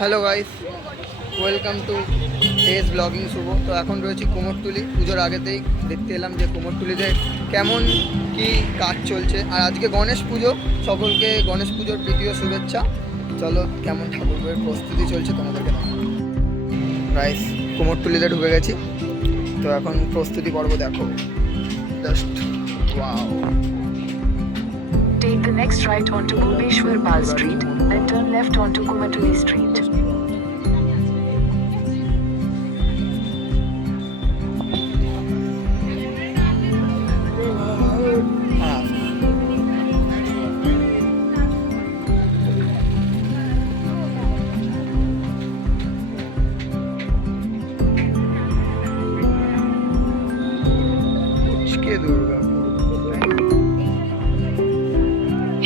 Hello guys, welcome to S blogging Shubh. তো এখন রয়েছি কুমোরটুলি। পুজোর আগেতেই দেখতে এলাম যে কুমোরটুলিতে কেমন কি কাজ চলছে। আর আজকে গণেশ পুজো, সকলকে গণেশ পুজোর প্রীতীয় শুভেচ্ছা। চলো কেমন ঠাকুরের প্রস্তুতি চলছে তোমাদেরকে গাইস। কুমোরটুলিতে ঢুকে গেছি, তো এখন প্রস্তুতি পর্ব দেখো। Just wow. Take the next right onto Bhuveshwar Pal Street, then turn left onto Kumatuli Street.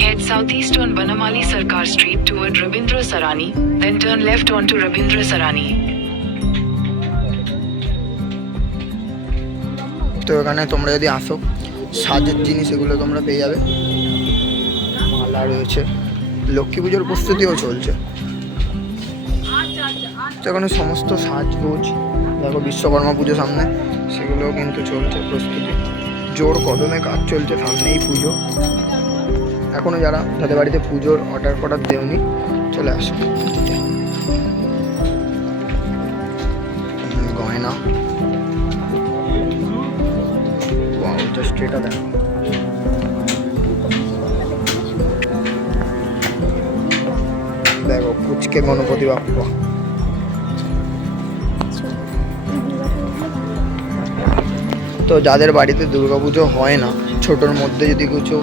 Head southeast on Banamali Sarkar Street toward Rabindra Sarani, then turn left onto Rabindra Sarani. তো এখানে তোমরা যদি আসো, সাজের জিনিস এগুলো তোমরা পেয়ে যাবে। মালা রয়েছে, লক্ষ্মী পুজোর প্রস্তুতিও চলছে। তো এখানে সমস্ত সাজগোজ দেখো, বিশ্বকর্মা পুজো সামনে, সেগুলোও কিন্তু চলছে প্রস্তুতি। জোর কদমে কাজ চলছে, সামনেই পুজো। এখনও যাদের বাড়িতে পুজোর অর্ডার দেওনি, চলে আসো। গয়না, জাস্ট এটা দেখো। দেখো কুচকে গণপতি বাপ্পা। তো যাদের বাড়িতে দুর্গাপুজো হয় না, ছোটোর মধ্যে যদি কিছু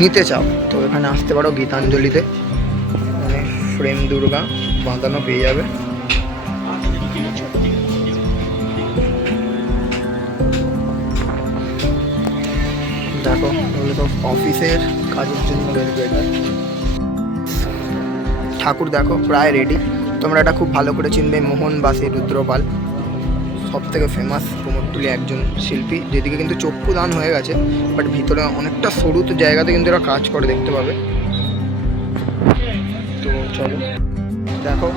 নিতে চাও, তো এখানে আসতে পারো গীতাঞ্জলিতে। মানে ফ্রেম দুর্গা বাঁধানো পেয়ে যাবে। দেখো, এগুলো তো অফিসের কাজের জন্য ঠাকুর দেখো প্রায় রেডি। তোমরা এটা খুব ভালো করে চিনবে, মোহনবাসী রুদ্রপাল, সব থেকে ফেমাস কুমোরটুলি একজন শিল্পী, যেদিকে কিন্তু চক্ষুদান হয়ে গেছে, বাট ভিতরে অনেকটা সরু তো জায়গাতে কিন্তু এরা কাজ করে, দেখতে পাবে। তো চলো দেখো।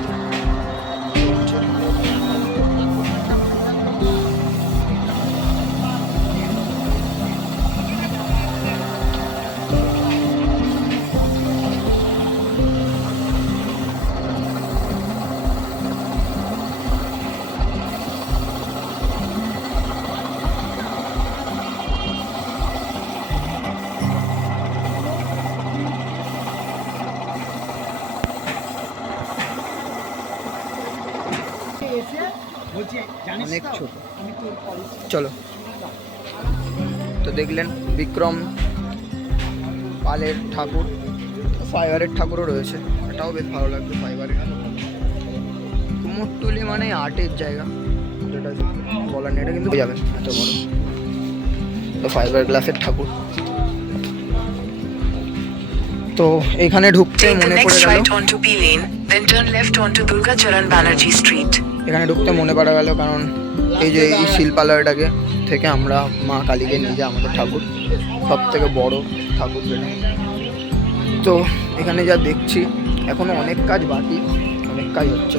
অনেক ছোট। চলো, তো দেখলেন বিক্রম পালের ঠাকুর, ফাইবারের ঠাকুরও রয়েছে, এটাও বেশ ভালো লাগবে। ফাইবারের কুমোরটুলি মানে আর্টের জায়গা, যেটা বলার নেই, এটা কিন্তু যাবেন এত বড়। তো ফাইবার গ্লাসের ঠাকুর। তো এখানে ঢুকতে মনে পড়ে গেল, এখানে ঢুকতে মনে পড়ে গেল, কারণ এই যে এই শিল্পালয়টাকে থেকে আমরা মা কালীকে নিয়ে যাই, আমাদের ঠাকুর, সব থেকে বড় ঠাকুর যেটা। তো এখানে যা দেখছি, এখনো অনেক কাজ বাকি, অনেক কাজ হচ্ছে।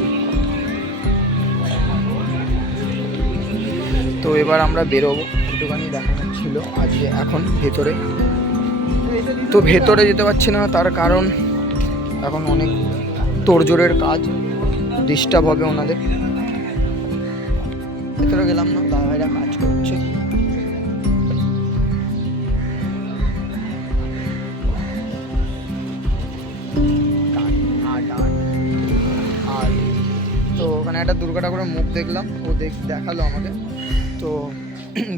তো এবার আমরা বেরোবো, একটুখানি দেখানো ছিল আজকে। এখন ভেতরে তো ভেতরে যেতে পারছি না, তার কারণ এখন অনেক তোড়জোড়ের কাজ, ডিস্টার্ব হবে ওনাদের। ভেতরে গেলাম না, দাদাভাইরা কাজ করছে। আর তো ওখানে একটা দুর্গা ঠাকুরের মুখ দেখলাম, ও দেখালো আমাকে, তো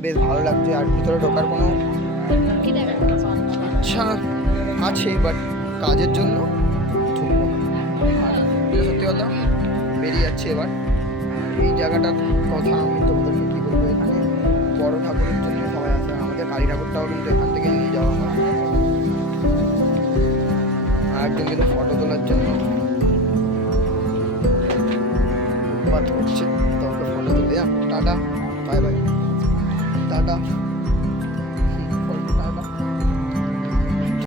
বেশ ভালো লাগছে। আর ভিতরে ঢোকার কোনো ইচ্ছা আছে, বাট কাজের জন্য সত্যি কথা বেরিয়ে যাচ্ছে এবার। এই জায়গাটার কথা আমি তোমাদেরকে কী বলবো, এখানে বড় ঠাকুরের জন্য সবাই আসে। আমাদের কালী ঠাকুরটাও কিন্তু এখান থেকে নিয়ে যাওয়া হয়। আর একজন কিন্তু ফটো তোলার জন্য বাদ করছে, তো ফটো তুলে টাটা, বাই বাই, টাটা।